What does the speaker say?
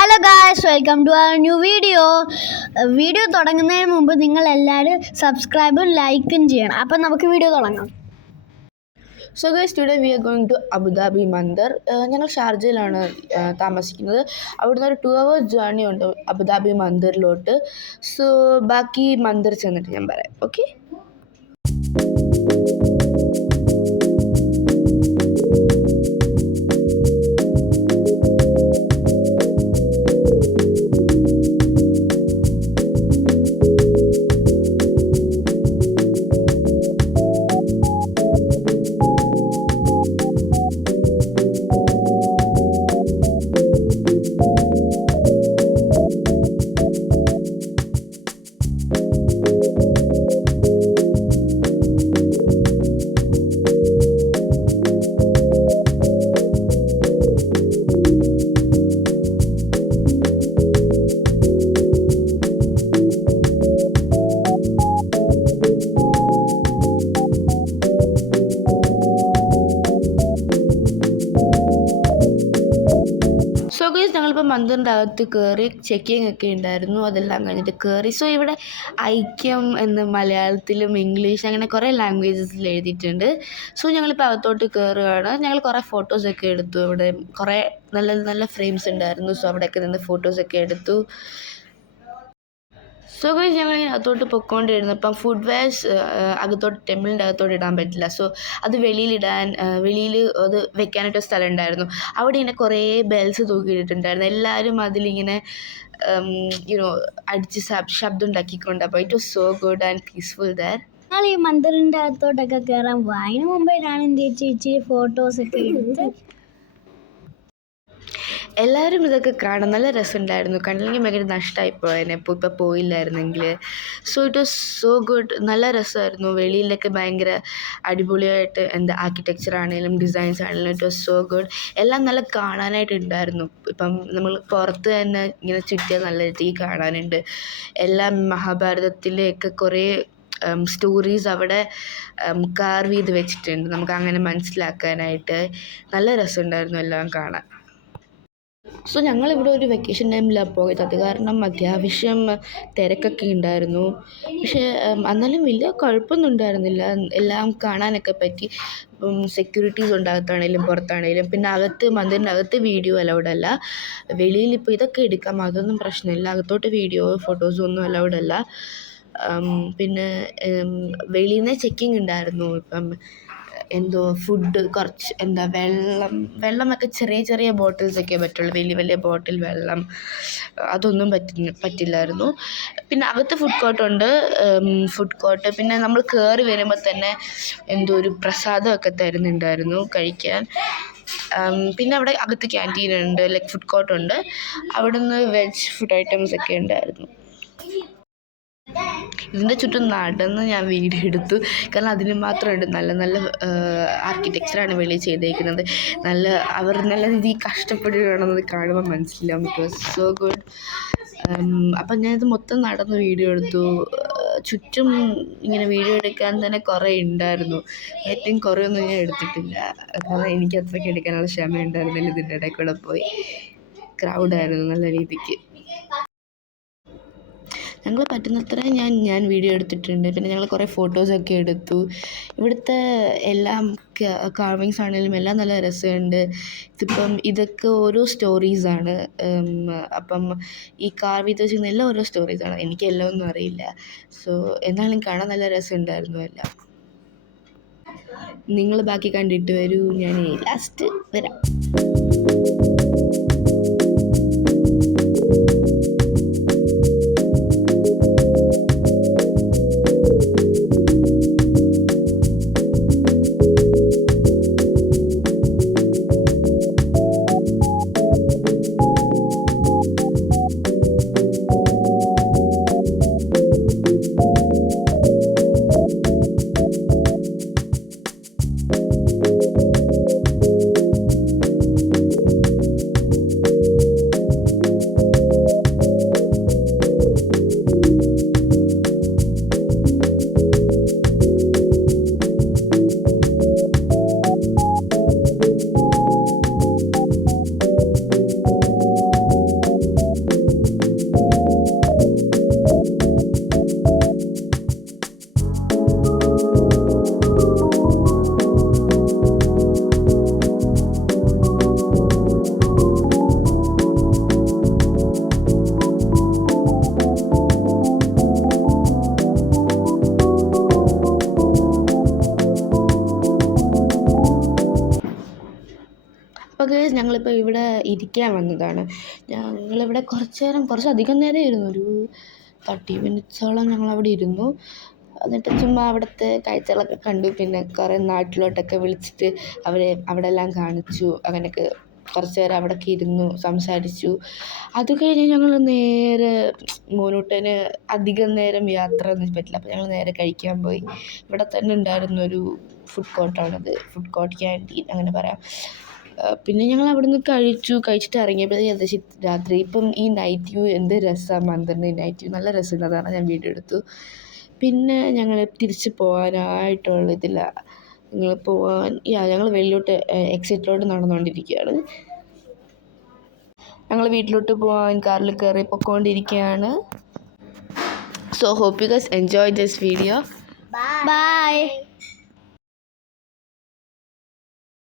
Hello guys, welcome to our new video. Video തുടങ്ങുന്നതിന് മുമ്പ് നിങ്ങൾ എല്ലാവരും സബ്സ്ക്രൈബും ലൈക്കും ചെയ്യണം. അപ്പം നമുക്ക് വീഡിയോ തുടങ്ങാം. So guys, today we are going to Abu Dhabi Mandir. ഞങ്ങൾ ഷാർജയിലാണ് താമസിക്കുന്നത്. അവിടുന്ന് ഒരു 2 hours ജേർണി ഉണ്ട് അബുദാബി മന്ദറിലോട്ട്. സോ ബാക്കി മന്ദർ ചെന്നിട്ട് ഞാൻ പറയാം. ഓക്കെ. ഞങ്ങളിപ്പോൾ മന്ദിറിൻ്റെ അകത്ത് കയറി ചെക്കിങ് ഒക്കെ ഉണ്ടായിരുന്നു. അതെല്ലാം കഴിഞ്ഞിട്ട് കയറി. സോ ഇവിടെ ഐക്യം എന്ന് മലയാളത്തിലും ഇംഗ്ലീഷ് അങ്ങനെ കുറേ ലാംഗ്വേജസിൽ എഴുതിയിട്ടുണ്ട്. സോ ഞങ്ങളിപ്പോൾ അകത്തോട്ട് കയറുകയാണ്. ഞങ്ങൾ കുറേ ഫോട്ടോസൊക്കെ എടുത്തു. ഇവിടെ കുറേ നല്ല നല്ല ഫ്രെയിംസ് ഉണ്ടായിരുന്നു. സോ അവിടെയൊക്കെ നിന്ന് ഫോട്ടോസൊക്കെ എടുത്തു. സോ ഗൈസ്, ഞങ്ങൾ അകത്തോട്ട് പൊയ്ക്കൊണ്ടിരുന്നപ്പം ഫുഡ് വെയർസ് അകത്തോട്ട് ടെമ്പിളിൻ്റെ അകത്തോട്ട് ഇടാൻ പറ്റില്ല. സോ അത് വെളിയിൽ അത് വെക്കാനായിട്ട് സ്ഥലം ഉണ്ടായിരുന്നു. അവിടെ ഇങ്ങനെ കുറേ ബെൽസ് തൂക്കിയിട്ടിട്ടുണ്ടായിരുന്നു. എല്ലാവരും അതിലിങ്ങനെ അടിച്ച് ശബ്ദം ഉണ്ടാക്കിക്കൊണ്ട്. അപ്പോൾ it was so good and peaceful there. ഞങ്ങൾ ഈ മന്ദിറിൻ്റെ അകത്തോട്ടൊക്കെ കയറാൻ അതിന് മുമ്പായിട്ടാണ് ഇച്ചിരി ഫോട്ടോസൊക്കെ എടുത്ത് എല്ലാവരും ഇതൊക്കെ കാണാൻ നല്ല രസമുണ്ടായിരുന്നു. കണ്ടില്ലെങ്കിൽ ഭയങ്കര നഷ്ടമായിപ്പോയേനെ ഇപ്പോൾ പോയില്ലായിരുന്നെങ്കിൽ. So it was so good. നല്ല രസമായിരുന്നു. വെളിയിലൊക്കെ ഭയങ്കര അടിപൊളിയായിട്ട് ആർക്കിടെക്ചർ ആണെങ്കിലും ഡിസൈൻസ് ആണെങ്കിലും ഇറ്റ് വാസ് സോ ഗുഡ്. എല്ലാം നല്ല കാണാനായിട്ടുണ്ടായിരുന്നു. ഇപ്പം നമ്മൾ പുറത്ത് തന്നെ ഇങ്ങനെ ചുറ്റിയാൽ നല്ല രീതിക്ക് കാണാനുണ്ട്. എല്ലാം മഹാഭാരതത്തിലെയൊക്കെ കുറേ സ്റ്റോറീസ് അവിടെ കാർവ് ചെയ്ത് വെച്ചിട്ടുണ്ട്. നമുക്ക് അങ്ങനെ മനസ്സിലാക്കാനായിട്ട് നല്ല രസമുണ്ടായിരുന്നു എല്ലാം കാണാൻ. സോ ഞങ്ങളിവിടെ ഒരു വെക്കേഷൻ ടൈമിലാണ് പോയത്. അത് കാരണം അത്യാവശ്യം തിരക്കൊക്കെ ഉണ്ടായിരുന്നു. പക്ഷേ എന്നാലും വലിയ കുഴപ്പമൊന്നും ഉണ്ടായിരുന്നില്ല. എല്ലാം കാണാനൊക്കെ പറ്റി. സെക്യൂരിറ്റീസ് ഉണ്ടാകത്താണേലും പുറത്താണേലും. പിന്നെ മന്ദിറിൻ്റെ അകത്ത് വീഡിയോ അലൗഡ് അല്ല. വെളിയിലിപ്പോൾ ഇതൊക്കെ എടുക്കാം, അതൊന്നും പ്രശ്നമില്ല. അകത്തോട്ട് വീഡിയോ ഫോട്ടോസും ഒന്നും അലൗഡ് അല്ല. പിന്നെ വെളിയിൽ നിന്ന് ചെക്കിങ് ഉണ്ടായിരുന്നു. ഇപ്പം ഫുഡ് കുറച്ച് വെള്ളമൊക്കെ ചെറിയ ചെറിയ ബോട്ടിൽസൊക്കെ പറ്റുള്ളൂ. വലിയ വലിയ ബോട്ടിൽ വെള്ളം അതൊന്നും പറ്റില്ലായിരുന്നു. പിന്നെ അകത്ത് ഫുഡ് കോർട്ട്. പിന്നെ നമ്മൾ കയറി വരുമ്പോൾ തന്നെ ഒരു പ്രസാദമൊക്കെ തരുന്നുണ്ടായിരുന്നു കഴിക്കാൻ. പിന്നെ അവിടെ അകത്ത് ക്യാൻറ്റീനുണ്ട്, ഫുഡ് കോർട്ടുണ്ട്. അവിടുന്ന് വെജ് ഫുഡ് ഐറ്റംസ് ഒക്കെ ഉണ്ടായിരുന്നു. ഇതിൻ്റെ ചുറ്റും നടന്ന് ഞാൻ വീഡിയോ എടുത്തു. കാരണം അതിന് മാത്രമുണ്ട് നല്ല നല്ല ആർക്കിടെക്ചറാണ് വെളിയിൽ ചെയ്തേക്കുന്നത്. അവർ നല്ല രീതിയിൽ കഷ്ടപ്പെടുകയാണെന്നത് കാണുമ്പോൾ മനസ്സിലാവും. It was so good. അപ്പം ഞാനിത് മൊത്തം നടന്ന് വീഡിയോ എടുത്തു. ചുറ്റും ഇങ്ങനെ വീഡിയോ എടുക്കാൻ തന്നെ കുറേ ഉണ്ടായിരുന്നു. ഏറ്റവും കുറേയൊന്നും ഞാൻ എടുത്തിട്ടില്ല. കാരണം എനിക്ക് അത്രയ്ക്ക് എടുക്കാനുള്ള ക്ഷമ ഉണ്ടായിരുന്നില്ല. ഇതിൻ്റെ ഇടയിൽ കൂടെ പോയി ക്രൗഡായിരുന്നു നല്ല രീതിക്ക്. ഞങ്ങൾ പറ്റുന്നത്ര ഞാൻ വീഡിയോ എടുത്തിട്ടുണ്ട്. പിന്നെ ഞങ്ങൾ കുറേ ഫോട്ടോസൊക്കെ എടുത്തു. ഇവിടുത്തെ എല്ലാം കാർവിങ്സ് ആണെങ്കിലും എല്ലാം നല്ല രസമുണ്ട്. ഇതൊക്കെ ഓരോ സ്റ്റോറീസാണ്. അപ്പം ഈ കാർവ് ചെയ്ത് വെച്ചിരുന്ന എല്ലാം ഓരോ സ്റ്റോറീസാണ്. എനിക്ക് എല്ലാം ഒന്നും അറിയില്ല. സോ എന്നാലും കാണാൻ നല്ല രസമുണ്ടായിരുന്നു എല്ലാം. നിങ്ങൾ ബാക്കി കണ്ടിട്ട് വരൂ. ഞാൻ ലാസ്റ്റ് വരാം. ഇരിക്കാൻ വന്നതാണ്. ഞങ്ങളിവിടെ കുറച്ചധികം നേരം ഇരുന്നു. ഒരു 30 മിനിറ്റ്സോളം ഞങ്ങളവിടെ ഇരുന്നു. എന്നിട്ട് ചുമ്മാ അവിടുത്തെ കാഴ്ചകളൊക്കെ കണ്ടു. പിന്നെ കുറേ നാട്ടിലോട്ടൊക്കെ വിളിച്ചിട്ട് അവിടെ എല്ലാം കാണിച്ചു. അങ്ങനെയൊക്കെ കുറച്ച് നേരം അവിടെയൊക്കെ ഇരുന്നു, സംസാരിച്ചു. അത് കഴിഞ്ഞ് ഞങ്ങൾ നേരെ മോനൂട്ടന് അധികം നേരം യാത്ര ഒന്നും പറ്റില്ല. അപ്പോൾ ഞങ്ങൾ നേരെ കഴിക്കാൻ പോയി. ഇവിടെ തന്നെ ഉണ്ടായിരുന്നൊരു ഫുഡ് കോർട്ടാണത്, ഫുഡ് കോർട്ട് ക്യാൻറ്റീൻ അങ്ങനെ പറയാം. പിന്നെ ഞങ്ങൾ അവിടെ നിന്ന് കഴിച്ചിട്ട് ഇറങ്ങിയപ്പോഴത്തേക്കും ഏകദേശം രാത്രി. ഇപ്പം ഈ നൈറ്റ് വ്യൂ എന്ത് രസമാണ്, മന്ത്രിൻ്റെ നൈറ്റ് വ്യൂ നല്ല രസമുണ്ട്. അതാണ് ഞാൻ വീഡിയോ എടുത്തു. പിന്നെ ഞങ്ങൾ തിരിച്ച് പോകാനായിട്ടുള്ള ഇതില്ല. ഞങ്ങൾ വെളിയിലോട്ട് എക്സിറ്റിലോട്ട് നടന്നുകൊണ്ടിരിക്കുകയാണ്. ഞങ്ങൾ വീട്ടിലോട്ട് പോകാൻ കാറിൽ കയറി പൊയ്ക്കൊണ്ടിരിക്കുകയാണ്. So hope you guys enjoyed this video. Bye.